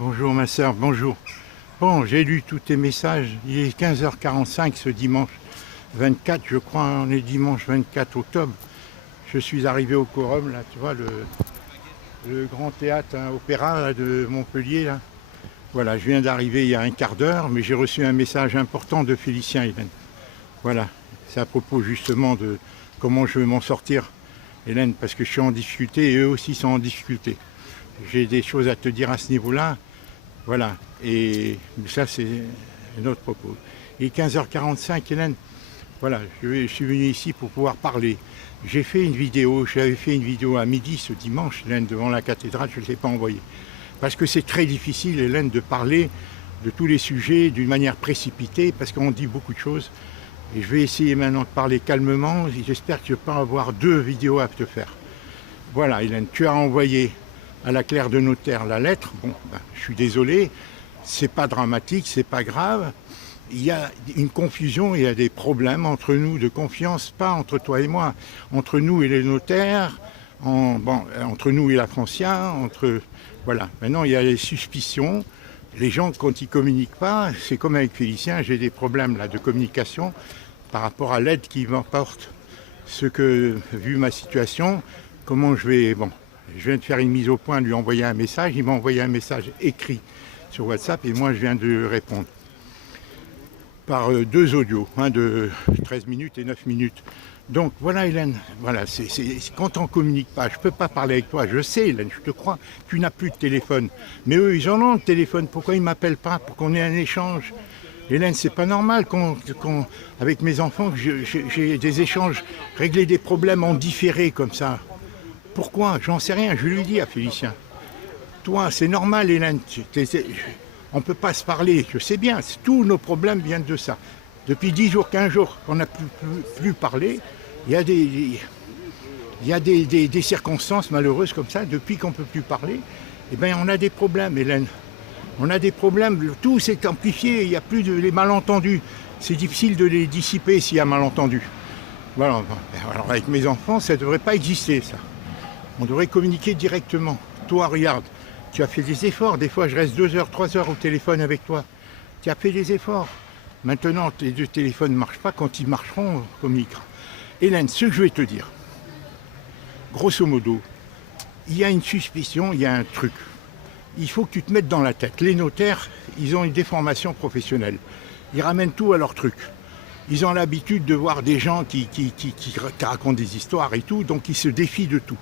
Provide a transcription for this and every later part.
Bonjour ma sœur, bonjour. Bon, j'ai lu tous tes messages. Il est 15h45 ce dimanche 24, je crois, on est dimanche 24 octobre. Je suis arrivé au Quorum, là, tu vois, le grand théâtre opéra là, de Montpellier. Là. Voilà, je viens d'arriver il y a un quart d'heure, mais j'ai reçu un message important de Félicien Hélène. Voilà, c'est à propos justement de comment je vais m'en sortir, Hélène, parce que je suis en difficulté et eux aussi sont en difficulté. J'ai des choses à te dire à ce niveau-là. Voilà, et ça c'est notre propos. Il est 15h45, Hélène. Voilà, je suis venu ici pour pouvoir parler. J'avais fait une vidéo à midi ce dimanche, Hélène, devant la cathédrale, je ne l'ai pas envoyée. Parce que c'est très difficile, Hélène, de parler de tous les sujets d'une manière précipitée, parce qu'on dit beaucoup de choses. Et je vais essayer maintenant de parler calmement, et j'espère que je peux avoir 2 vidéos à te faire. Voilà, Hélène, tu as envoyé à la clerc de notaire la lettre. Bon, ben, je suis désolé, c'est pas dramatique, c'est pas grave. Il y a une confusion, il y a des problèmes entre nous de confiance, pas entre toi et moi, entre nous et les notaires, entre nous et la Francia, voilà. Maintenant, il y a les suspicions. Les gens, quand ils ne communiquent pas, c'est comme avec Félicien, j'ai des problèmes là de communication par rapport à l'aide qu'il m'apporte. Vu ma situation, comment je vais... Bon, je viens de faire une mise au point, lui envoyer un message. Il m'a envoyé un message écrit sur WhatsApp et moi, je viens de répondre. Par 2 audios, de 13 minutes et 9 minutes. Donc voilà Hélène, voilà, quand on ne communique pas, je ne peux pas parler avec toi, je sais Hélène, je te crois, tu n'as plus de téléphone. Mais eux, ils en ont le téléphone, pourquoi ils ne m'appellent pas pour qu'on ait un échange? Hélène, c'est pas normal avec mes enfants, que j'ai des échanges, régler des problèmes en différé comme ça. Pourquoi? J'en sais rien, je lui dis à Félicien. Toi, c'est normal Hélène, on ne peut pas se parler, je sais bien, tous nos problèmes viennent de ça. Depuis 10 jours, 15 jours qu'on n'a plus parlé, il y a des circonstances malheureuses comme ça, depuis qu'on ne peut plus parler, eh bien on a des problèmes, Hélène. On a des problèmes, tout s'est amplifié, il n'y a plus les malentendus. C'est difficile de les dissiper s'il y a malentendu. Voilà. Alors avec mes enfants, ça ne devrait pas exister, ça. On devrait communiquer directement. Toi, regarde. Tu as fait des efforts, des fois je reste 2 heures, 3 heures au téléphone avec toi. Tu as fait des efforts. Maintenant, tes 2 téléphones ne marchent pas, quand ils marcheront, on communiquera. Hélène, ce que je vais te dire, grosso modo, il y a une suspicion, il y a un truc. Il faut que tu te mettes dans la tête. Les notaires, ils ont une déformation professionnelle. Ils ramènent tout à leur truc. Ils ont l'habitude de voir des gens qui racontent des histoires et tout, donc ils se défient de tout.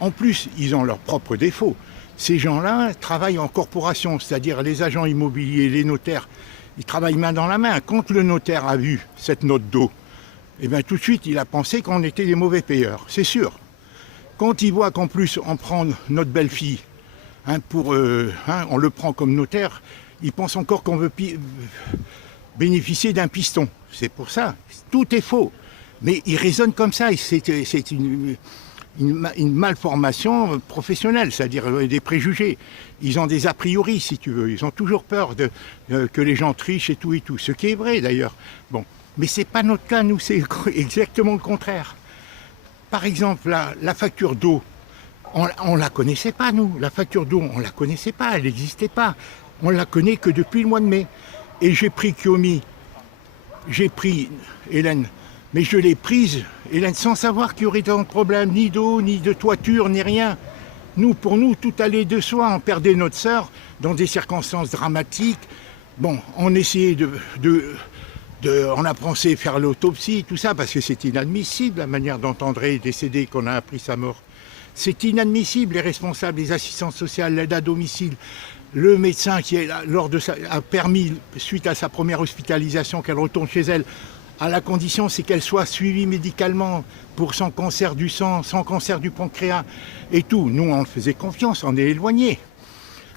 En plus, ils ont leurs propres défauts. Ces gens-là travaillent en corporation, c'est-à-dire les agents immobiliers, les notaires, ils travaillent main dans la main. Quand le notaire a vu cette note d'eau, eh bien tout de suite, il a pensé qu'on était des mauvais payeurs, c'est sûr. Quand il voit qu'en plus, on prend notre belle-fille, on le prend comme notaire, il pense encore qu'on veut bénéficier d'un piston. C'est pour ça, tout est faux. Mais il raisonne comme ça, c'est une malformation professionnelle, c'est-à-dire des préjugés. Ils ont des a priori, si tu veux. Ils ont toujours peur que les gens trichent et tout, ce qui est vrai d'ailleurs. Bon, mais ce n'est pas notre cas, nous, c'est exactement le contraire. Par exemple, la facture d'eau, on ne la connaissait pas, nous. La facture d'eau, on ne la connaissait pas, elle n'existait pas. On ne la connaît que depuis le mois de mai. Et j'ai pris Kiomi, j'ai pris Hélène, mais je l'ai prise, Hélène, sans savoir qu'il y aurait tant de problèmes, ni d'eau, ni de toiture, ni rien. Pour nous, tout allait de soi. On perdait notre sœur dans des circonstances dramatiques. Bon, on essayait on a pensé faire l'autopsie, tout ça, parce que c'est inadmissible, la manière dont André est décédé, qu'on a appris sa mort. C'est inadmissible, les responsables, les assistantes sociales, l'aide à domicile, le médecin qui a permis, suite à sa première hospitalisation, qu'elle retourne chez elle, à la condition c'est qu'elle soit suivie médicalement pour son cancer du sang, son cancer du pancréas et tout. Nous, on faisait confiance, on est éloignés.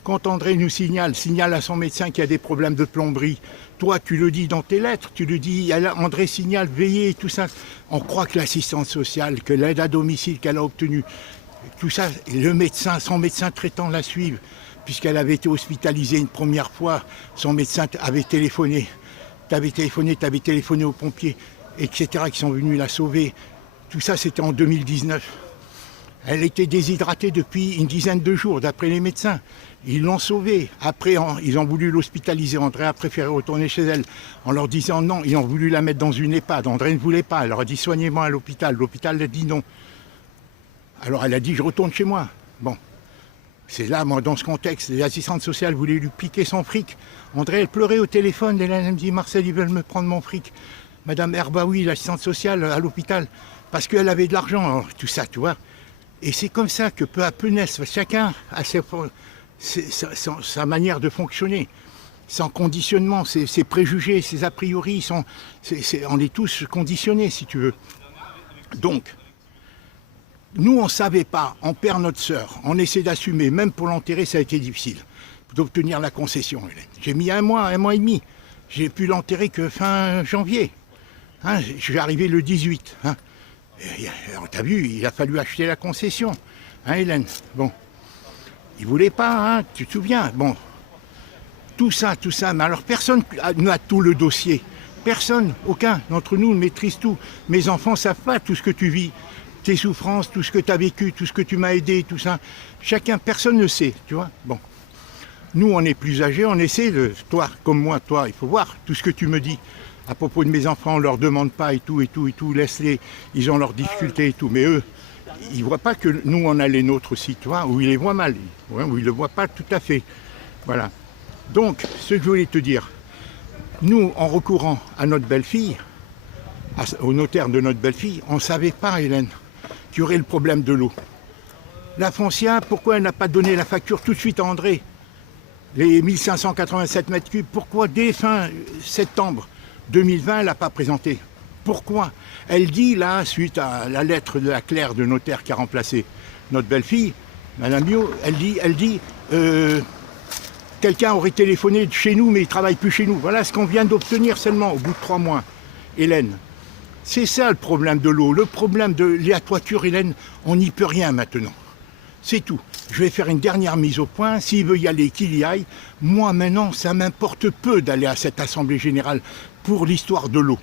Quand André nous signale à son médecin qu'il y a des problèmes de plomberie, toi tu le dis dans tes lettres, tu le dis, André signale, veillez, tout ça. On croit que l'assistance sociale, que l'aide à domicile qu'elle a obtenue, tout ça, son médecin traitant la suive, puisqu'elle avait été hospitalisée une première fois, son médecin avait téléphoné. Tu avais téléphoné aux pompiers, etc., qui sont venus la sauver. Tout ça, c'était en 2019. Elle était déshydratée depuis une dizaine de jours, d'après les médecins. Ils l'ont sauvée. Après, ils ont voulu l'hospitaliser. André a préféré retourner chez elle en leur disant non. Ils ont voulu la mettre dans une EHPAD. André ne voulait pas. Elle leur a dit soignez-moi à l'hôpital. L'hôpital a dit non. Alors elle a dit je retourne chez moi. Bon, c'est là, moi, dans ce contexte, les assistantes sociales voulaient lui piquer son fric. André, elle pleurait au téléphone. Elle me dit Marcel, ils veulent me prendre mon fric. Madame Herbaoui, l'assistante sociale à l'hôpital, parce qu'elle avait de l'argent, tout ça, tu vois. Et c'est comme ça que peu à peu naissent. Chacun a sa manière de fonctionner, son conditionnement, ses préjugés, ses a priori. On est tous conditionnés, si tu veux. Donc, nous, on ne savait pas, on perd notre sœur, on essaie d'assumer, même pour l'enterrer, ça a été difficile, d'obtenir la concession, Hélène. J'ai mis un mois et demi. J'ai pu l'enterrer que fin janvier. Hein, je suis arrivé le 18. Hein. T'as vu, il a fallu acheter la concession. Hein, Hélène? Bon. Il ne voulait pas, hein, tu te souviens? Bon. Tout ça. Mais alors personne n'a tout le dossier. Personne, aucun d'entre nous ne maîtrise tout. Mes enfants ne savent pas tout ce que tu vis. Tes souffrances, tout ce que tu as vécu, tout ce que tu m'as aidé, tout ça. Personne ne sait, tu vois. Bon. Nous, on est plus âgés, on essaie de... Toi, comme moi, toi, il faut voir tout ce que tu me dis. À propos de mes enfants, on ne leur demande pas et tout, laisse-les, ils ont leurs difficultés et tout. Mais eux, ils ne voient pas que nous, on a les nôtres aussi, tu vois, où ils les voient mal, où ils ne le voient pas tout à fait. Voilà. Donc, ce que je voulais te dire, nous, en recourant à notre belle-fille, au notaire de notre belle-fille, on ne savait pas, Hélène, qu'il y aurait le problème de l'eau. La foncière, pourquoi elle n'a pas donné la facture tout de suite à André? Les 1587 mètres cubes, pourquoi dès fin septembre 2020, elle n'a pas présenté? Pourquoi? Elle dit là, suite à la lettre de la clerc de notaire qui a remplacé notre belle-fille, Madame Mio, elle dit quelqu'un aurait téléphoné de chez nous, mais il ne travaille plus chez nous. Voilà ce qu'on vient d'obtenir seulement au bout de 3 mois. Hélène, c'est ça le problème de l'eau. Le problème de la toiture, Hélène, on n'y peut rien maintenant. C'est tout. Je vais faire une dernière mise au point. S'il veut y aller, qu'il y aille. Moi, maintenant, ça m'importe peu d'aller à cette Assemblée Générale pour l'histoire de l'eau.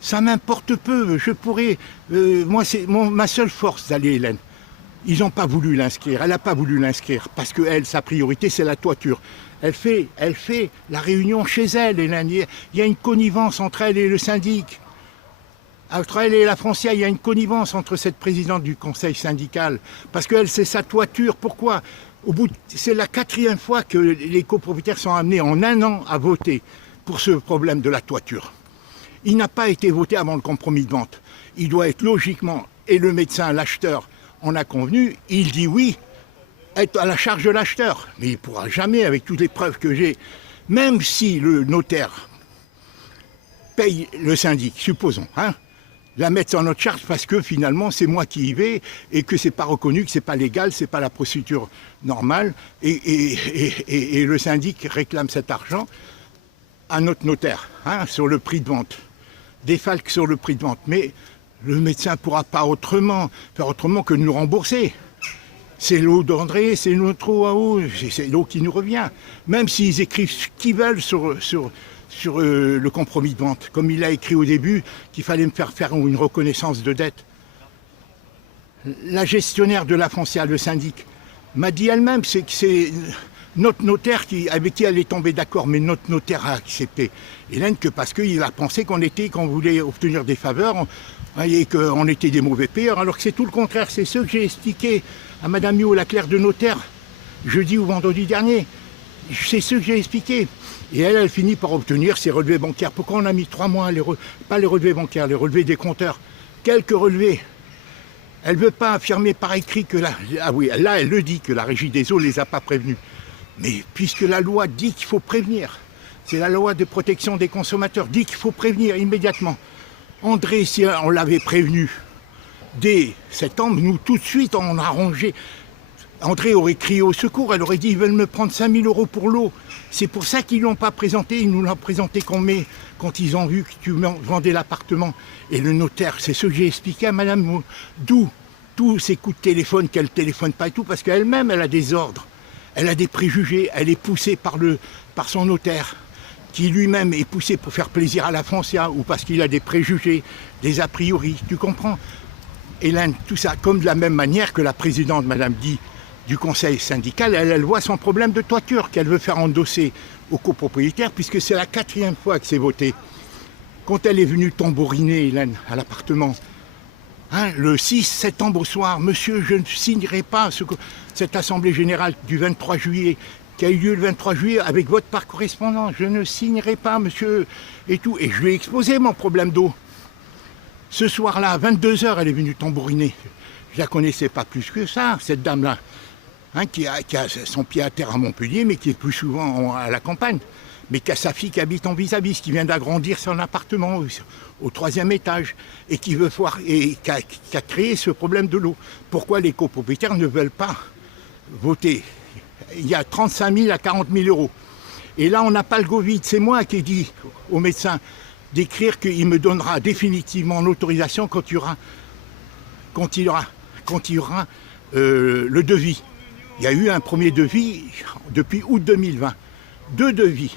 Ça m'importe peu. Je pourrais... moi, c'est ma seule force d'aller, Hélène. Ils n'ont pas voulu l'inscrire. Elle n'a pas voulu l'inscrire parce que elle, sa priorité, c'est la toiture. Elle fait la réunion chez elle, Hélène. Il y a une connivence entre elle et le syndic. Entre elle et la foncière, il y a une connivence entre cette présidente du conseil syndical. Parce qu'elle, c'est sa toiture. Pourquoi? C'est la 4e fois que les copropriétaires sont amenés en 1 an à voter pour ce problème de la toiture. Il n'a pas été voté avant le compromis de vente. Il doit être logiquement, et le médecin, l'acheteur, en a convenu, il dit oui, être à la charge de l'acheteur. Mais il ne pourra jamais, avec toutes les preuves que j'ai, même si le notaire paye le syndic, supposons, hein, la mettre sur notre charge parce que finalement c'est moi qui y vais et que c'est pas reconnu, que c'est pas légal, c'est pas la procédure normale et le syndic réclame cet argent à notre notaire, hein, sur le prix de vente, défalque sur le prix de vente. Mais le médecin ne pourra pas faire autrement que de nous rembourser. C'est l'eau d'André, c'est notre eau à eau, c'est l'eau qui nous revient. Même s'ils écrivent ce qu'ils veulent sur le compromis de vente, comme il a écrit au début qu'il fallait me faire une reconnaissance de dette. La gestionnaire de la foncière, le syndic, m'a dit elle-même que c'est notre notaire avec qui elle est tombée d'accord, mais notre notaire a accepté. Hélène, que parce qu'il a pensé qu'on voulait obtenir des faveurs et qu'on était des mauvais payeurs, alors que c'est tout le contraire. C'est ce que j'ai expliqué à Madame Mio, la clerc de notaire, jeudi ou vendredi dernier. C'est ce que j'ai expliqué. Et elle finit par obtenir ses relevés bancaires. Pourquoi on a mis 3 mois, pas les relevés bancaires, les relevés des compteurs? Quelques relevés. Elle ne veut pas affirmer par écrit que elle le dit, que la régie des eaux ne les a pas prévenus. Mais puisque la loi dit qu'il faut prévenir, c'est la loi de protection des consommateurs, dit qu'il faut prévenir immédiatement. André, si on l'avait prévenu dès septembre, nous tout de suite on a rangé. André aurait crié au secours, elle aurait dit ils veulent me prendre 5 000 € pour l'eau. C'est pour ça qu'ils ne l'ont pas présenté, ils nous l'ont présenté quand ils ont vu que tu vendais l'appartement. Et le notaire, c'est ce que j'ai expliqué à Madame, d'où tous ces coups de téléphone qu'elle ne téléphone pas et tout, parce qu'elle-même, elle a des ordres, elle a des préjugés, elle est poussée par son notaire, qui lui-même est poussé pour faire plaisir à la foncière, ou parce qu'il a des préjugés, des a priori, tu comprends? Hélène, tout ça, comme de la même manière que la présidente, Madame Guy, du conseil syndical, elle voit son problème de toiture qu'elle veut faire endosser aux copropriétaires, puisque c'est la 4e fois que c'est voté. Quand elle est venue tambouriner, Hélène, à l'appartement, hein, le 6 septembre au soir, monsieur, je ne signerai pas cette assemblée générale du 23 juillet, qui a eu lieu le 23 juillet avec vote par correspondance. Je ne signerai pas, monsieur, et tout. Et je lui ai exposé mon problème d'eau. Ce soir-là, à 22h, elle est venue tambouriner. Je ne la connaissais pas plus que ça, cette dame-là, hein, qui a son pied à terre à Montpellier, mais qui est plus souvent à la campagne, mais qui a sa fille qui habite en vis-à-vis, qui vient d'agrandir son appartement au 3e étage, et qui veut voir, et qui a créé ce problème de l'eau. Pourquoi les copropriétaires ne veulent pas voter? Il y a 35 000 à 40 000 euros. Et là, on n'a pas le go vide. C'est moi qui ai dit au médecin d'écrire qu'il me donnera définitivement l'autorisation quand il y aura le devis. Il y a eu un premier devis depuis août 2020. 2 devis.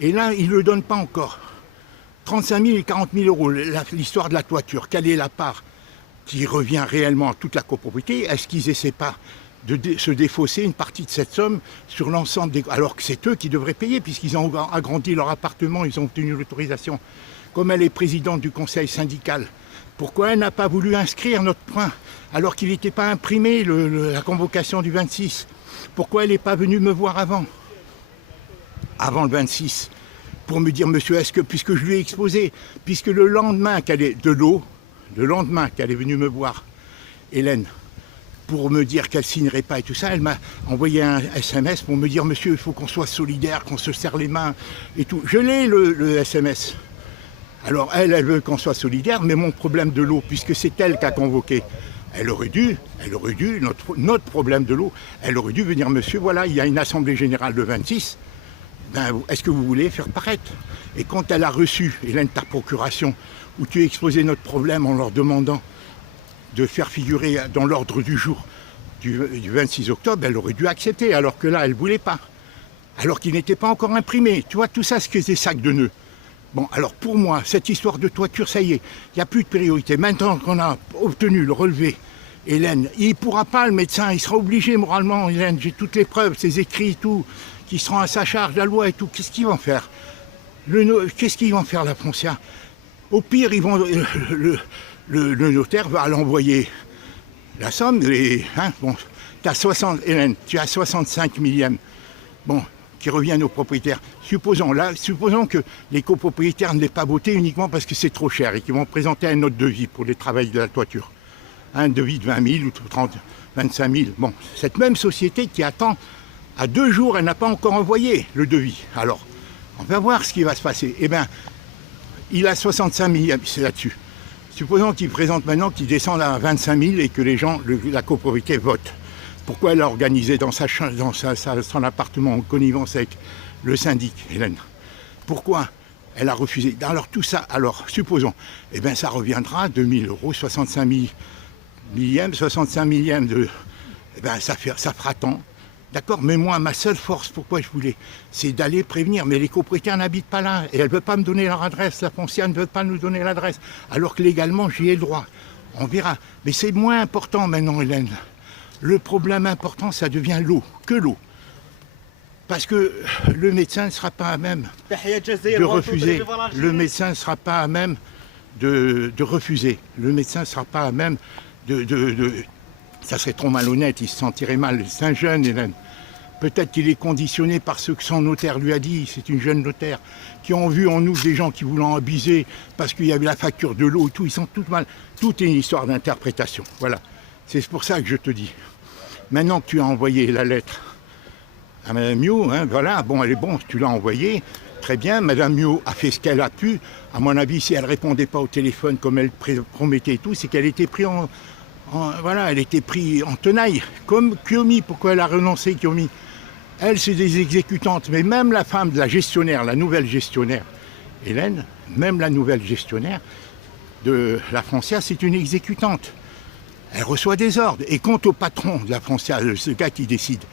Et là, il ne le donne pas encore. 35 000 et 40 000 euros, l'histoire de la toiture. Quelle est la part qui revient réellement à toute la copropriété? Est-ce qu'ils n'essaient pas de se défausser une partie de cette somme sur l'ensemble des... Alors que c'est eux qui devraient payer, puisqu'ils ont agrandi leur appartement, ils ont obtenu l'autorisation. Comme elle est présidente du conseil syndical, pourquoi elle n'a pas voulu inscrire notre point, alors qu'il n'était pas imprimé, la convocation du 26? Pourquoi elle n'est pas venue me voir avant le 26, pour me dire, monsieur, est-ce que, puisque je lui ai exposé, puisque le lendemain qu'elle est venue me voir, Hélène, pour me dire qu'elle ne signerait pas et tout ça, elle m'a envoyé un SMS pour me dire, monsieur, il faut qu'on soit solidaire, qu'on se serre les mains et tout. Je l'ai, le SMS. Alors elle veut qu'on soit solidaire, mais mon problème de l'eau, puisque c'est elle qui a convoqué, elle aurait dû, notre problème de l'eau, elle aurait dû venir, monsieur, voilà, il y a une assemblée générale le 26, ben, est-ce que vous voulez faire paraître? Et quand elle a reçu, Hélène, ta procuration, où tu as exposé notre problème en leur demandant de faire figurer dans l'ordre du jour du 26 octobre, elle aurait dû accepter, alors que là, elle ne voulait pas. Alors qu'il n'était pas encore imprimé. Tu vois, tout ça, c'est des sacs de nœuds. Bon, alors pour moi, cette histoire de toiture, ça y est, il n'y a plus de priorité. Maintenant qu'on a obtenu le relevé, Hélène, il ne pourra pas, le médecin, il sera obligé moralement, Hélène, j'ai toutes les preuves, ses écrits, tout, qui seront à sa charge, la loi et tout. Qu'est-ce qu'ils vont faire? Qu'est-ce qu'ils vont faire, la foncière? Au pire, ils vont... Le notaire va l'envoyer la somme, bon, Hélène, tu as 65 millièmes, bon, qui reviennent aux propriétaires. Supposons que les copropriétaires ne l'aient pas voté uniquement parce que c'est trop cher et qu'ils vont présenter un autre devis pour les travaux de la toiture. Un devis de 20 000 ou 30, 25 000. Bon, cette même société qui attend, à 2 jours, elle n'a pas encore envoyé le devis. Alors, on va voir ce qui va se passer. Eh bien, il a 65 millièmes, c'est là-dessus. Supposons qu'il présente maintenant, qu'il descende à 25 000 et que les gens, la copropriété vote. Pourquoi elle a organisé dans son appartement en connivence avec le syndic, Hélène? Pourquoi elle a refusé? Alors tout ça, alors supposons, eh bien ça reviendra à 2 000 euros, 65 millièmes, 65 millièmes de... Eh bien ça fera tant. D'accord, mais moi, ma seule force, pourquoi je voulais, c'est d'aller prévenir. Mais les copropriétaires n'habitent pas là. Et elle ne veut pas me donner leur adresse. La foncière ne veut pas nous donner l'adresse. Alors que légalement, j'y ai le droit. On verra. Mais c'est moins important maintenant, Hélène. Le problème important, ça devient l'eau. Que l'eau. Parce que le médecin ne sera pas à même de refuser. Le médecin ne sera pas à même de refuser. Le médecin ne sera pas à même ça serait trop malhonnête, il se sentirait mal. C'est un jeune, Hélène. Peut-être qu'il est conditionné par ce que son notaire lui a dit. C'est une jeune notaire. Qui ont vu en nous des gens qui voulaient abuser parce qu'il y avait la facture de l'eau et tout. Ils sont tous mal. Tout est une histoire d'interprétation. Voilà. C'est pour ça que je te dis. Maintenant que tu as envoyé la lettre à Mme Miot, hein, voilà, bon, elle est bon, tu l'as envoyée. Très bien, Mme Miot a fait ce qu'elle a pu. À mon avis, si elle ne répondait pas au téléphone comme elle promettait et tout, c'est qu'elle était prise voilà, elle était prise en tenaille, comme Kiomi. Pourquoi elle a renoncé, Kiomi? Elle, c'est des exécutantes, mais même la femme de la gestionnaire, la nouvelle gestionnaire, Hélène, même la nouvelle gestionnaire de la foncière, c'est une exécutante. Elle reçoit des ordres. Et quant au patron de la foncière, ce gars qui décide,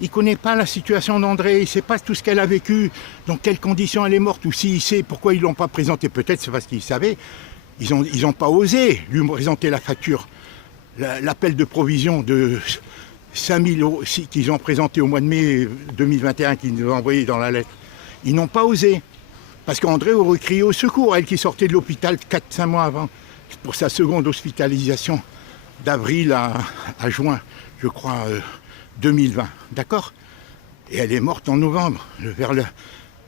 il ne connaît pas la situation d'André, il ne sait pas tout ce qu'elle a vécu, dans quelles conditions elle est morte, ou s'il sait pourquoi ils ne l'ont pas présenté, peut-être c'est parce qu'il savait. Ils ont pas osé lui présenter la facture, l'appel de provision de 5 000 euros qu'ils ont présenté au mois de mai 2021, qu'ils nous ont envoyé dans la lettre. Ils n'ont pas osé. Parce qu'André aurait crié au secours, elle qui sortait de l'hôpital 4-5 mois avant, pour sa seconde hospitalisation, d'avril à juin, je crois, 2020. D'accord? Et elle est morte en novembre,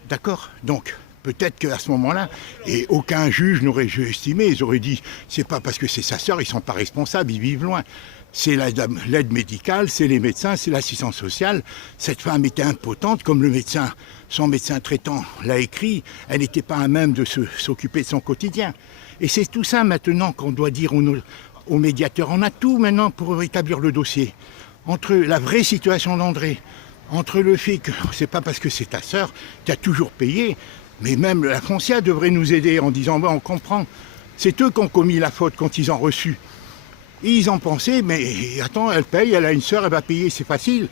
D'accord? Donc, peut-être qu'à ce moment-là, et aucun juge n'aurait estimé, ils auraient dit, c'est pas parce que c'est sa sœur, ils sont pas responsables, ils vivent loin. C'est l'aide médicale, c'est les médecins, c'est l'assistance sociale. Cette femme était impotente, comme le médecin, son médecin traitant l'a écrit, elle n'était pas à même de s'occuper de son quotidien. Et c'est tout ça maintenant qu'on doit dire aux médiateurs. On a tout maintenant pour établir le dossier. Entre la vraie situation d'André, entre le fait que c'est pas parce que c'est ta sœur, tu as toujours payé, mais même la Foncia devrait nous aider en disant, on comprend, c'est eux qui ont commis la faute quand ils ont reçu. Et ils ont pensé, mais attends, elle paye, elle a une sœur, elle va payer, c'est facile.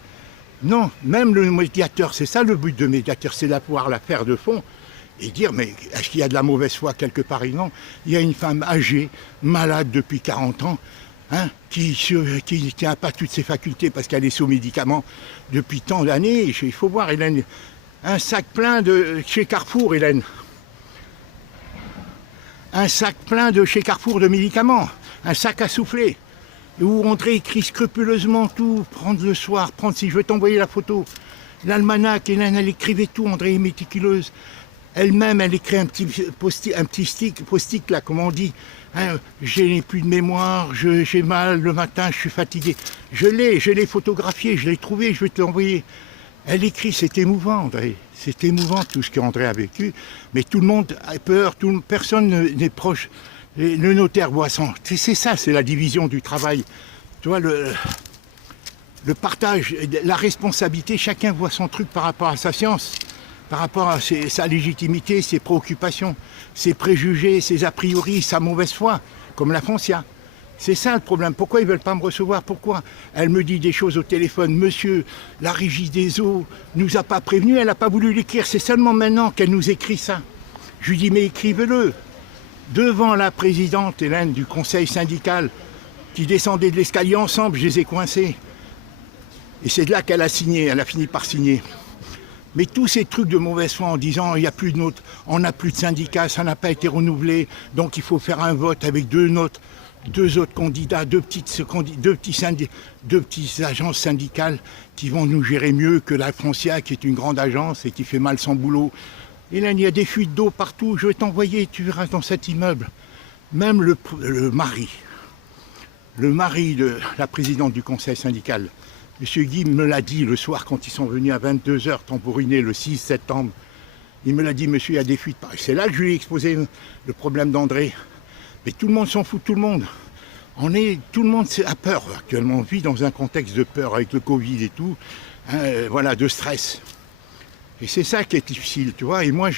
Non, même le médiateur, c'est ça le but de médiateur, c'est de pouvoir la faire de fond et dire, mais est-ce qu'il y a de la mauvaise foi quelque part? Et non, il y a une femme âgée, malade depuis 40 ans, qui ne tient pas toutes ses facultés parce qu'elle est sous médicaments depuis tant d'années. Il faut voir, Hélène, un sac plein de chez Carrefour, Hélène. Un sac plein de chez Carrefour de médicaments. Un sac à souffler, où André écrit scrupuleusement tout, prendre le soir, prendre si je veux t'envoyer la photo. L'almanach, Hélène, elle écrivait tout, André est méticuleuse. Elle-même, elle écrit un petit post-it, là, comme on dit. J'ai plus de mémoire, j'ai mal le matin, je suis fatigué. Je l'ai photographié, je l'ai trouvé, je vais te l'envoyer. Elle écrit, c'est émouvant, André. C'est émouvant tout ce qu'André a vécu, mais tout le monde a peur, personne n'est proche. Le notaire voit son... C'est ça, c'est la division du travail. Tu vois, le partage, la responsabilité, chacun voit son truc par rapport à sa science, par rapport à sa légitimité, ses préoccupations, ses préjugés, ses a priori, sa mauvaise foi, comme la Foncia. C'est ça le problème. Pourquoi ils ne veulent pas me recevoir? Pourquoi? Elle me dit des choses au téléphone. Monsieur, la régie des eaux nous a pas prévenus, elle n'a pas voulu l'écrire. C'est seulement maintenant qu'elle nous écrit ça. Je lui dis, mais écrivez-le. Devant la présidente, Hélène, du conseil syndical, qui descendait de l'escalier ensemble, je les ai coincés. Et c'est de là qu'elle a signé, elle a fini par signer. Mais tous ces trucs de mauvaise foi en disant il n'y a plus de notes, on n'a plus de syndicats, ça n'a pas été renouvelé, donc il faut faire un vote avec deux autres candidats, deux petites agences syndicales qui vont nous gérer mieux que la Foncia, qui est une grande agence et qui fait mal son boulot. Et là, il y a des fuites d'eau partout, je vais t'envoyer, tu verras dans cet immeuble. Même le mari de la présidente du conseil syndical, M. Guy me l'a dit le soir quand ils sont venus à 22h tambouriner le 6 septembre. Il me l'a dit, monsieur, il y a des fuites. C'est là que je lui ai exposé le problème d'André. Mais tout le monde s'en fout, tout le monde. Tout le monde a peur actuellement. On vit dans un contexte de peur avec le Covid et tout, voilà, de stress. Et c'est ça qui est difficile, tu vois. Et moi,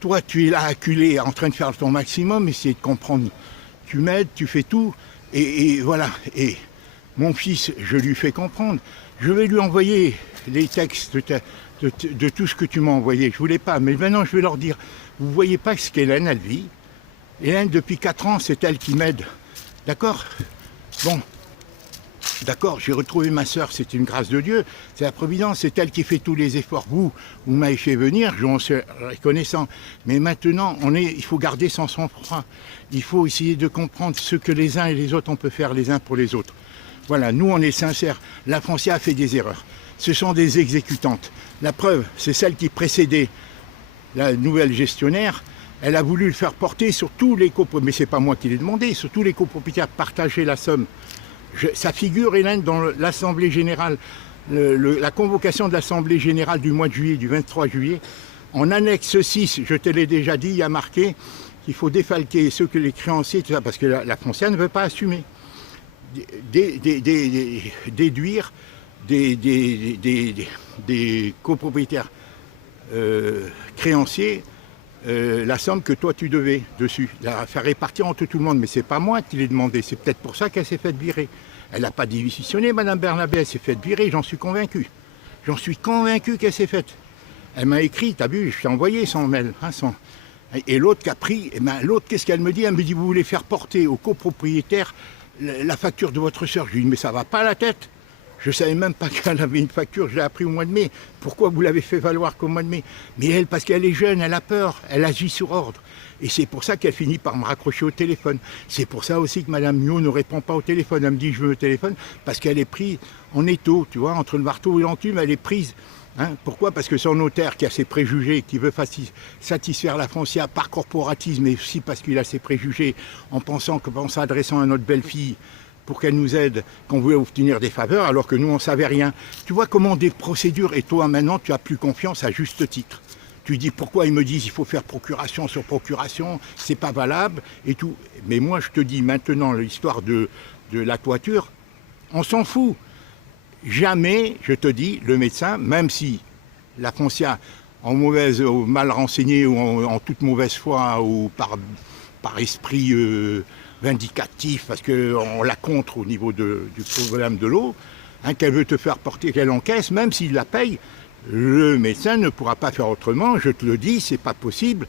toi, tu es là acculé, en train de faire ton maximum, essayer de comprendre. Tu m'aides, tu fais tout, et voilà. Et mon fils, je lui fais comprendre. Je vais lui envoyer les textes de tout ce que tu m'as envoyé. Je voulais pas, mais maintenant, je vais leur dire. Vous voyez pas ce qu'Hélène, elle vit. Hélène, depuis 4 ans, c'est elle qui m'aide. D'accord? Bon. D'accord, j'ai retrouvé ma sœur, c'est une grâce de Dieu, c'est la Providence, c'est elle qui fait tous les efforts. Vous m'avez fait venir, j'en suis reconnaissant. Mais maintenant, il faut garder son sang-froid. Il faut essayer de comprendre ce que les uns et les autres, on peut faire les uns pour les autres. Voilà, nous, on est sincères. La Foncia a fait des erreurs. Ce sont des exécutantes. La preuve, c'est celle qui précédait la nouvelle gestionnaire. Elle a voulu le faire porter sur tous les copropriétaires, mais ce n'est pas moi qui l'ai demandé, sur tous les copropriétaires, partager la somme. Ça figure, Hélène, dans l'Assemblée générale, la convocation de l'Assemblée générale du mois de juillet, du 23 juillet. En annexe 6, je te l'ai déjà dit, il y a marqué qu'il faut défalquer ceux que les créanciers, tout ça, parce que la Foncia ne veut pas assumer. Déduire des copropriétaires créanciers la somme que toi tu devais dessus, la faire répartir entre tout le monde, mais c'est pas moi qui l'ai demandé, c'est peut-être pour ça qu'elle s'est faite virer. Elle n'a pas démissionné, Madame Bernabé, elle s'est faite virer, j'en suis convaincu. J'en suis convaincu qu'elle s'est faite. Elle m'a écrit, t'as vu, je t'ai envoyé son mail, Et l'autre qui a pris, eh ben, l'autre, qu'est-ce qu'elle me dit? Elle me dit, vous voulez faire porter au copropriétaire la facture de votre soeur. Je lui dis, mais ça va pas la tête. Je ne savais même pas qu'elle avait une facture, je l'ai appris au mois de mai. Pourquoi vous l'avez fait valoir qu'au mois de mai? Mais elle, parce qu'elle est jeune, elle a peur, elle agit sur ordre. Et c'est pour ça qu'elle finit par me raccrocher au téléphone. C'est pour ça aussi que Madame Miot ne répond pas au téléphone. Elle me dit, je veux le téléphone, parce qu'elle est prise en étau, tu vois, entre le marteau et l'enclume, elle est prise. Hein, pourquoi? Parce que son notaire qui a ses préjugés, qui veut satisfaire la foncière par corporatisme, mais aussi parce qu'il a ses préjugés, en pensant qu'en s'adressant à notre belle-fille, pour qu'elle nous aide, qu'on voulait obtenir des faveurs, alors que nous, on ne savait rien. Tu vois comment des procédures, et toi, maintenant, tu as plus confiance à juste titre. Tu dis, pourquoi ils me disent il faut faire procuration sur procuration, c'est pas valable, et tout. Mais moi, je te dis maintenant, l'histoire de la toiture, on s'en fout. Jamais, je te dis, le médecin, même si la foncière, en mauvaise, mal renseignée, ou en toute mauvaise foi, ou par esprit vindicatif, parce qu'on la contre au niveau du problème de l'eau, hein, qu'elle veut te faire porter, qu'elle encaisse, même s'il la paye, le médecin ne pourra pas faire autrement, je te le dis, c'est pas possible.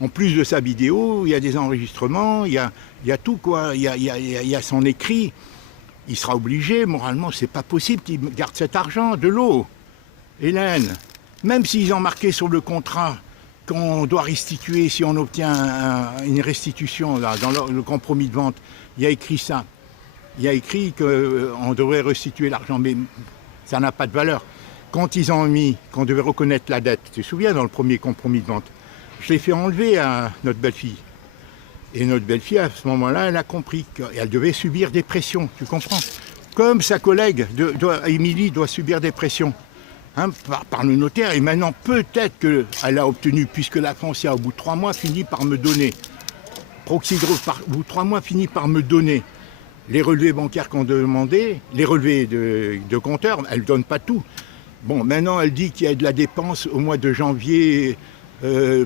En plus de sa vidéo, il y a des enregistrements, il y a tout, quoi, il y a son écrit. Il sera obligé, moralement, c'est pas possible qu'il garde cet argent, de l'eau. Hélène, même s'ils ont marqué sur le contrat qu'on doit restituer si on obtient une restitution là, dans le compromis de vente, il y a écrit ça. Il y a écrit qu'on devrait restituer l'argent, mais ça n'a pas de valeur. Quand ils ont mis qu'on devait reconnaître la dette, tu te souviens dans le premier compromis de vente, je l'ai fait enlever à notre belle-fille. Et notre belle-fille, à ce moment-là, elle a compris qu'elle devait subir des pressions, tu comprends? Comme sa collègue, Émilie, doit subir des pressions. Hein, par le notaire, et maintenant peut-être qu'elle a obtenu, puisque la foncière au bout de 3 mois finit par me donner, Proxydro, au bout de 3 mois finit par me donner les relevés bancaires qu'on demandait, les relevés de compteur, elle ne donne pas tout. Bon, maintenant elle dit qu'il y a de la dépense au mois de janvier,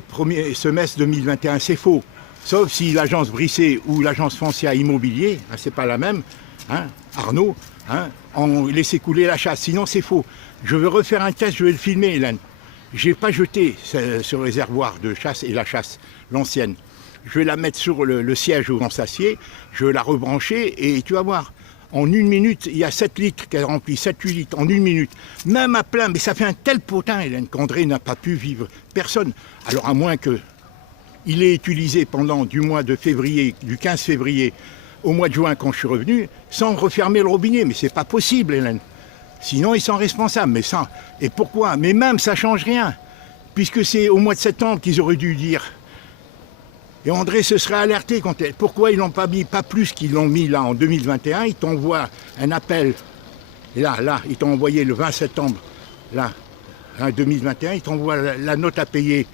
premier semestre 2021, c'est faux. Sauf si l'agence Brisset ou l'agence foncière immobilier, hein, c'est pas la même, hein, Arnaud, hein, ont laissé couler la chasse, sinon c'est faux. Je veux refaire un test, je vais le filmer, Hélène. Je n'ai pas jeté ce réservoir de chasse et la chasse, l'ancienne. Je vais la mettre sur le siège où on s'assied, je vais la rebrancher et tu vas voir. En 1 minute, il y a 7 litres qu'elle remplit, 7-8 litres en 1 minute. Même à plein, mais ça fait un tel potin, Hélène, qu'André n'a pas pu vivre. Personne. Alors à moins qu'il ait utilisé pendant du mois de février, du 15 février au mois de juin quand je suis revenu, sans refermer le robinet. Mais c'est pas possible, Hélène. Sinon, ils sont responsables. Mais ça, et pourquoi? Mais même, ça change rien. Puisque c'est au mois de septembre qu'ils auraient dû dire. Et André se serait alerté quand elle. Pourquoi ils l'ont pas mis, pas plus qu'ils l'ont mis là en 2021? Ils t'envoient un appel. Et là, ils t'ont envoyé le 20 septembre, là, 2021, ils t'envoient la note à payer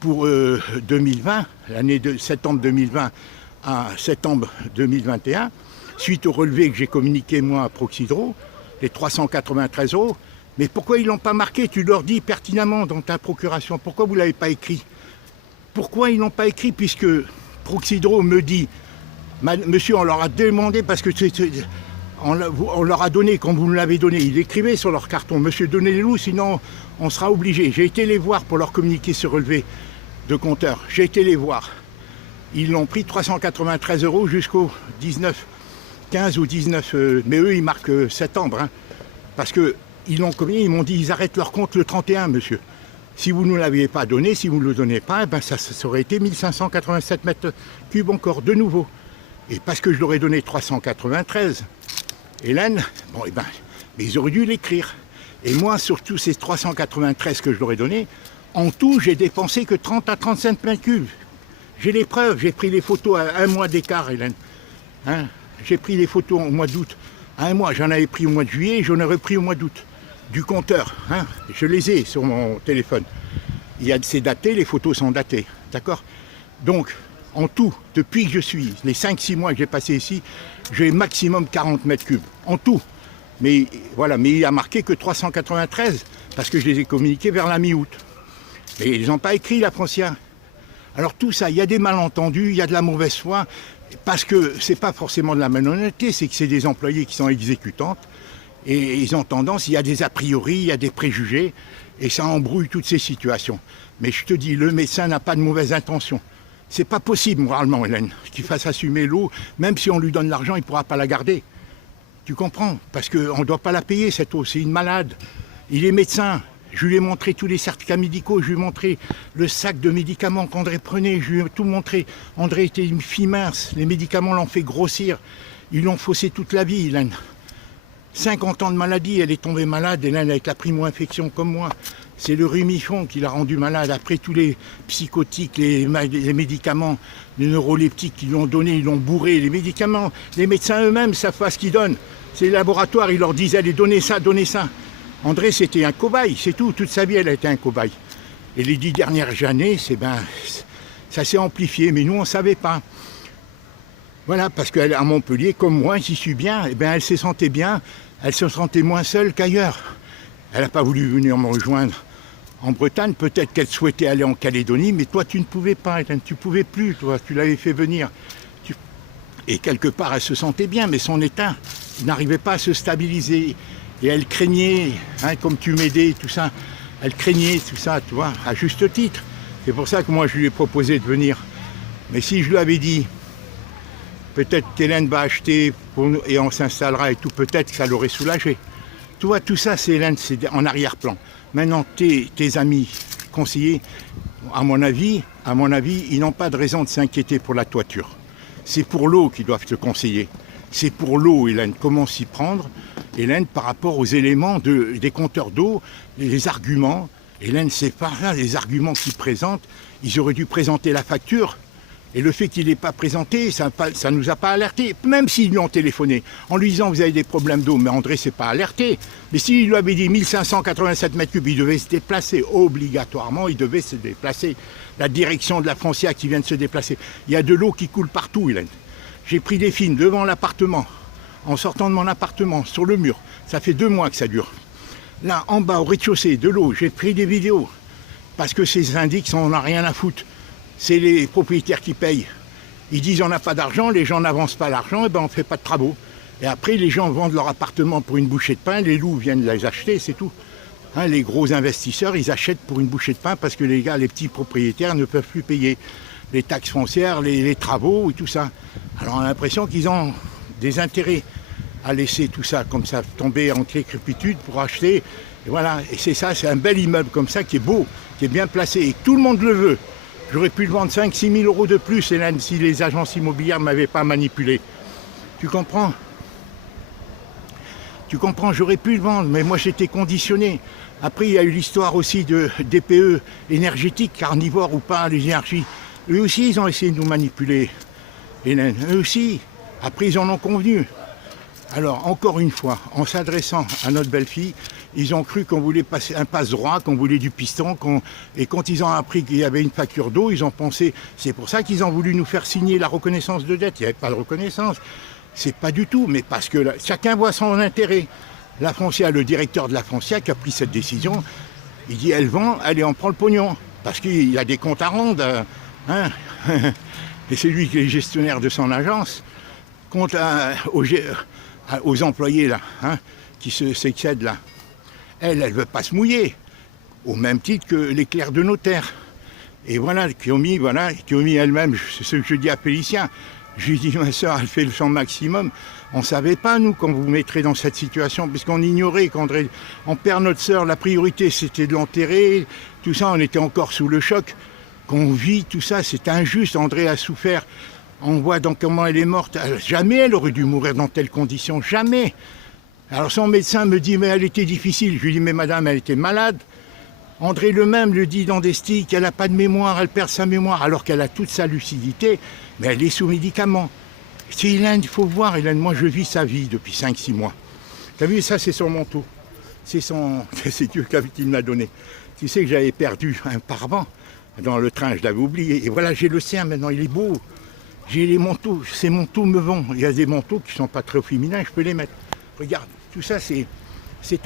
pour 2020, l'année de septembre 2020 à septembre 2021, suite au relevé que j'ai communiqué moi à Proxydro, les 393 €. Mais pourquoi ils ne l'ont pas marqué? Tu leur dis pertinemment dans ta procuration. Pourquoi vous ne l'avez pas écrit? Pourquoi ils n'ont pas écrit? Puisque Proxydro me dit, monsieur, on leur a demandé, parce que on leur a donné, quand vous nous l'avez donné, ils écrivaient sur leur carton, monsieur, donnez-les-nous, sinon on sera obligé. J'ai été les voir pour leur communiquer ce relevé de compteur. J'ai été les voir. Ils l'ont pris 393 € jusqu'au 19, 15 ou 19, mais eux ils marquent septembre, hein, parce qu'ils l'ont communiqué, ils m'ont dit, ils arrêtent leur compte le 31, monsieur. Si vous ne nous l'aviez pas donné, si vous ne le donnez pas, ben ça aurait été 1587 mètres cubes encore, de nouveau. Et parce que je leur ai donné 393, Hélène, bon, eh ben, mais ils auraient dû l'écrire. Et moi, sur tous ces 393 que je leur ai donnés, en tout, j'ai dépensé que 30 à 35 mètres cubes. J'ai les preuves, j'ai pris les photos à 1 mois d'écart, Hélène. Hein, j'ai pris les photos au mois d'août. À 1 mois, j'en avais pris au mois de juillet, j'en ai repris au mois d'août. Du compteur, hein, je les ai sur mon téléphone. C'est daté, les photos sont datées, d'accord? Donc, en tout, depuis que je suis, les 5-6 mois que j'ai passé ici, j'ai maximum 40 mètres cubes, en tout. Mais voilà, mais il a marqué que 393, parce que je les ai communiqués vers la mi-août. Mais ils n'ont pas écrit la foncière. Alors tout ça, il y a des malentendus, il y a de la mauvaise foi, parce que c'est pas forcément de la malhonnêteté, c'est que c'est des employés qui sont exécutantes, et ils ont tendance, il y a des a priori, il y a des préjugés, Et ça embrouille toutes ces situations. Mais je te dis, le médecin n'a pas de mauvaise intention. C'est pas possible moralement, Hélène, qu'il fasse assumer l'eau, même si on lui donne l'argent, il ne pourra pas la garder. Tu comprends? Parce qu'on ne doit pas la payer, cette eau, c'est une malade. Il est médecin. Je lui ai montré tous les certificats médicaux, je lui ai montré le sac de médicaments qu'André prenait, je lui ai tout montré. André était une fille mince, les médicaments l'ont fait grossir, ils l'ont faussé toute la vie, Hélène. 50 ans de maladie, elle est tombée malade, Hélène, avec la primo-infection comme moi. C'est le rhumifon qui l'a rendue malade. Après tous les psychotiques, les médicaments, les neuroleptiques qu'ils lui ont donnés, ils l'ont bourré. Les médicaments, les médecins eux-mêmes ne savent pas ce qu'ils donnent. C'est les laboratoires, ils leur disaient, allez, donnez ça, donnez ça. André, c'était un cobaye, c'est tout. Toute sa vie, elle a été un cobaye. Et les 10 dernières années, ça s'est amplifié, mais nous, on ne savait pas. Voilà, parce qu'à Montpellier, comme moi, j'y suis bien, elle se sentait bien, elle se sentait moins seule qu'ailleurs. Elle n'a pas voulu venir me rejoindre en Bretagne. Peut-être qu'elle souhaitait aller en Calédonie, mais toi, tu ne pouvais pas, Hélène, tu ne pouvais plus, toi, tu l'avais fait venir. Et quelque part, elle se sentait bien, mais son état n'arrivait pas à se stabiliser. Et elle craignait, comme tu m'aidais, tout ça, elle craignait tout ça, tu vois, à juste titre. C'est pour ça que moi, je lui ai proposé de venir. Mais si je lui avais dit, peut-être qu'Hélène va acheter pour nous, et on s'installera et tout, peut-être que ça l'aurait soulagé. Tu vois, tout ça, c'est Hélène, c'est en arrière-plan. Maintenant, tes amis conseillers, à mon avis, ils n'ont pas de raison de s'inquiéter pour la toiture. C'est pour l'eau qu'ils doivent te conseiller. C'est pour l'eau, Hélène, comment s'y prendre, Hélène, par rapport aux éléments des compteurs d'eau, les arguments. Hélène, c'est pas là, les arguments qu'ils présentent. Ils auraient dû présenter la facture. Et le fait qu'il n'ait pas présenté, ça ne nous a pas alertés. Même s'ils lui ont téléphoné, en lui disant vous avez des problèmes d'eau, mais André ne s'est pas alerté. Mais s'il lui avait dit 1587 mètres cubes, il devait se déplacer. Obligatoirement, il devait se déplacer. La direction de la Foncia qui vient de se déplacer. Il y a de l'eau qui coule partout, Hélène. J'ai pris des films devant l'appartement, en sortant de mon appartement, sur le mur. Ça fait 2 mois que ça dure. Là, en bas, au rez-de-chaussée, de l'eau, j'ai pris des vidéos. Parce que ces syndics, on n'a rien à foutre. C'est les propriétaires qui payent. Ils disent on n'a pas d'argent, les gens n'avancent pas l'argent, et on ne fait pas de travaux. Et après, les gens vendent leur appartement pour une bouchée de pain, les loups viennent les acheter, c'est tout. Les gros investisseurs, ils achètent pour une bouchée de pain parce que les gars, les petits propriétaires ne peuvent plus payer les taxes foncières, les travaux et tout ça. Alors on a l'impression qu'ils ont des intérêts à laisser tout ça comme ça tomber en décrépitude pour acheter. Et voilà, et c'est ça, c'est un bel immeuble comme ça qui est beau, qui est bien placé et tout le monde le veut. J'aurais pu le vendre 5-6 000 euros de plus, Hélène, si les agences immobilières ne m'avaient pas manipulé. Tu comprends? Tu comprends, j'aurais pu le vendre, mais moi j'étais conditionné. Après, il y a eu l'histoire aussi de DPE énergétique, carnivore ou pas, les énergies. Eux aussi, ils ont essayé de nous manipuler, Hélène. Eux aussi. Après, ils en ont convenu. Alors, encore une fois, en s'adressant à notre belle-fille, ils ont cru qu'on voulait passer un passe-droit, qu'on voulait du piston. Et quand ils ont appris qu'il y avait une facture d'eau, ils ont pensé... C'est pour ça qu'ils ont voulu nous faire signer la reconnaissance de dette. Il n'y avait pas de reconnaissance. C'est pas du tout, mais parce que là, chacun voit son intérêt. La Foncia, le directeur de la Foncia qui a pris cette décision, il dit elle vend, allez, on prend le pognon. Parce qu'il a des comptes à rendre. Et c'est lui qui est gestionnaire de son agence. Compte aux employés là, qui s'excèdent là. Elle ne veut pas se mouiller, au même titre que les clercs de notaire. Et voilà, qui ont mis elle-même, c'est ce que je dis à Félicien. Je lui dis, ma soeur, elle fait son maximum. On ne savait pas, nous, qu'on vous mettrait dans cette situation, puisqu'on ignorait qu'André, on perd notre soeur, la priorité c'était de l'enterrer, tout ça, on était encore sous le choc. Qu'on vit tout ça, c'est injuste, André a souffert. On voit donc comment elle est morte. Jamais elle aurait dû mourir dans telles conditions, jamais. Alors son médecin me dit, mais elle était difficile. Je lui dis, mais madame, elle était malade. André lui-même le dit dans des sticks, elle n'a pas de mémoire, elle perd sa mémoire, alors qu'elle a toute sa lucidité, mais elle est sous médicaments. C'est Hélène, il faut voir, Hélène, moi je vis sa vie depuis 5-6 mois. Tu as vu, ça c'est son manteau. C'est Dieu qui me l'a donné. Tu sais que j'avais perdu un pare-vent dans le train, je l'avais oublié. Et voilà, j'ai le sien maintenant, il est beau. J'ai les manteaux, ces manteaux me vont. Il y a des manteaux qui ne sont pas très féminins, je peux les mettre. Regarde, tout ça c'est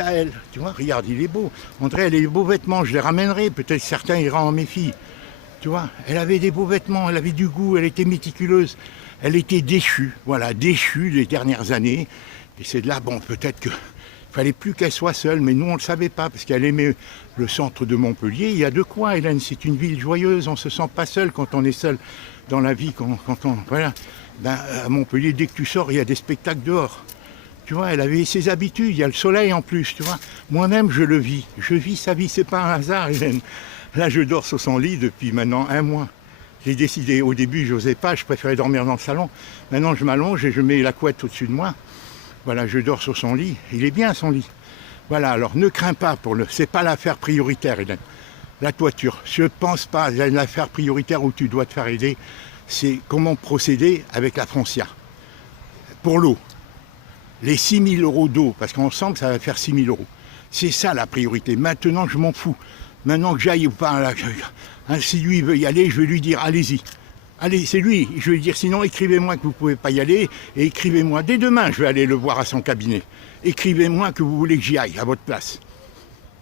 à elle. Tu vois, regarde, il est beau. André, elle a des beaux vêtements, je les ramènerai. Peut-être certains iront à mes filles. Tu vois, elle avait des beaux vêtements, elle avait du goût, elle était méticuleuse. Elle était déchue, voilà, déchue les dernières années. Et c'est de là, bon, peut-être que Il fallait plus qu'elle soit seule, mais nous on ne le savait pas, parce qu'elle aimait le centre de Montpellier. Il y a de quoi, Hélène, c'est une ville joyeuse, on ne se sent pas seul quand on est seul dans la vie, quand on... Voilà. Ben, à Montpellier, dès que tu sors, il y a des spectacles dehors. Tu vois, elle avait ses habitudes, il y a le soleil en plus, tu vois. Moi-même, je le vis. Je vis sa vie, c'est pas un hasard, Hélène. Là, je dors sur son lit depuis maintenant 1 mois. J'ai décidé, au début, je n'osais pas, je préférais dormir dans le salon. Maintenant, je m'allonge et je mets la couette au-dessus de moi. Voilà, je dors sur son lit. Il est bien, son lit. Voilà, alors ne crains pas pour le... C'est pas l'affaire prioritaire, Hélène. La toiture, je pense pas. Il y a une affaire prioritaire où tu dois te faire aider. C'est comment procéder avec la Foncia. Pour l'eau. Les 6 000 € d'eau, parce qu'on sent que ça va faire 6 000 €. C'est ça la priorité. Maintenant, je m'en fous. Maintenant que j'aille ou pas, là, si lui veut y aller, je vais lui dire, allez-y. Allez, c'est lui. Je vais lui dire, sinon, écrivez-moi que vous ne pouvez pas y aller, et écrivez-moi. Dès demain, je vais aller le voir à son cabinet. Écrivez-moi que vous voulez que j'y aille, à votre place.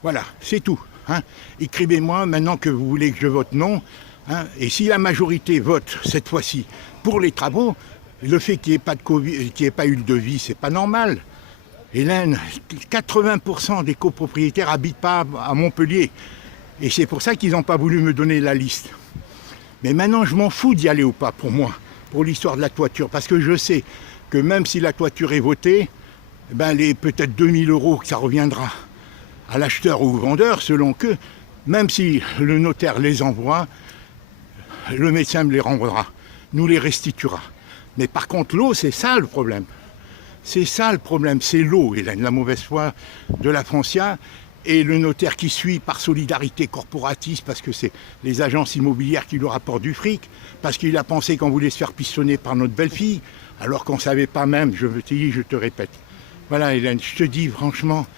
Voilà, c'est tout. Hein. Écrivez-moi maintenant que vous voulez que je vote non. Hein. Et si la majorité vote, cette fois-ci, pour les travaux, le fait qu'il n'y ait pas de Covid, qu'il n'y ait pas eu de devis, c'est pas normal. Hélène, 80% des copropriétaires n'habitent pas à Montpellier. Et c'est pour ça qu'ils n'ont pas voulu me donner la liste. Mais maintenant, je m'en fous d'y aller ou pas, pour moi, pour l'histoire de la toiture. Parce que je sais que même si la toiture est votée, ben les peut-être 2 000 € que ça reviendra à l'acheteur ou au vendeur, selon que, même si le notaire les envoie, le médecin me les renverra, nous les restituera. Mais par contre, l'eau, c'est ça le problème. C'est ça le problème, c'est l'eau, Hélène, la mauvaise foi de la Foncia. Et le notaire qui suit par solidarité corporatiste, parce que c'est les agences immobilières qui lui rapportent du fric, parce qu'il a pensé qu'on voulait se faire pistonner par notre belle-fille, alors qu'on ne savait pas même, je te dis, je te répète. Voilà, Hélène, je te dis franchement,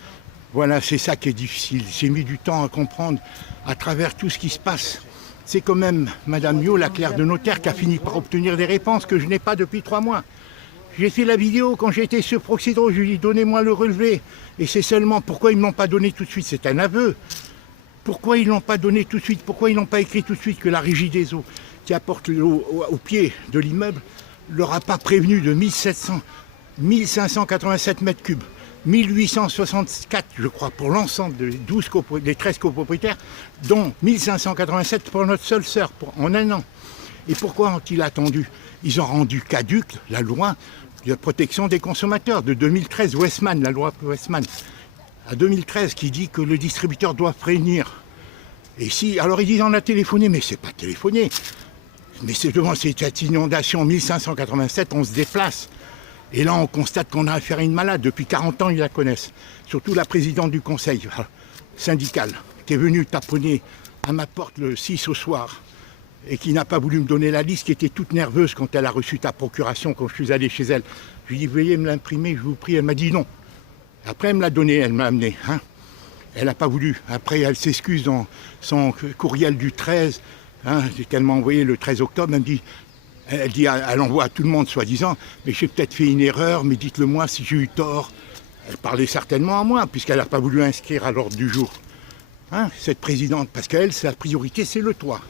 voilà, c'est ça qui est difficile. J'ai mis du temps à comprendre à travers tout ce qui se passe. C'est quand même Madame Miot, la clerc de notaire, qui a fini par obtenir des réponses que je n'ai pas depuis 3 mois. J'ai fait la vidéo quand j'ai été sur Proxydro, je lui ai dit donnez-moi le relevé. Et c'est seulement pourquoi ils ne m'ont pas donné tout de suite, c'est un aveu. Pourquoi ils ne l'ont pas donné tout de suite, pourquoi ils n'ont pas écrit tout de suite que la régie des eaux qui apporte l'eau au pied de l'immeuble leur a pas prévenu de 1587 mètres cubes, 1864 je crois pour l'ensemble des 13 copropriétaires, dont 1587 pour notre seule sœur en 1 an. Et pourquoi ont-ils attendu? Ils ont rendu caduque la loi de protection des consommateurs de 2013, Westman, la loi Westman, à 2013, qui dit que le distributeur doit prévenir. Et si, alors ils disent on a téléphoné, mais c'est pas téléphoné. Mais c'est devant cette inondation 1587, on se déplace. Et là, on constate qu'on a affaire à une malade. Depuis 40 ans, ils la connaissent. Surtout la présidente du conseil syndical, qui est venue taponner à ma porte le 6 au soir, et qui n'a pas voulu me donner la liste, qui était toute nerveuse quand elle a reçu ta procuration, quand je suis allé chez elle. Je lui ai dit, veuillez me l'imprimer, je vous prie. Elle m'a dit non. Après, elle me l'a donné, elle m'a amené. Hein. Elle n'a pas voulu. Après, elle s'excuse dans son courriel du 13, hein, qu'elle m'a envoyé le 13 octobre. Elle dit, elle envoie à tout le monde, soi-disant, mais j'ai peut-être fait une erreur, mais dites-le moi si j'ai eu tort. Elle parlait certainement à moi, puisqu'elle n'a pas voulu inscrire à l'ordre du jour. Hein, cette présidente, parce qu'elle, sa priorité, c'est le toit.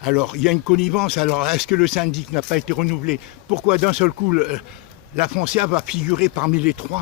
Alors, il y a une connivence. Alors, est-ce que le syndic n'a pas été renouvelé? Pourquoi d'un seul coup, la Foncia va figurer parmi les 3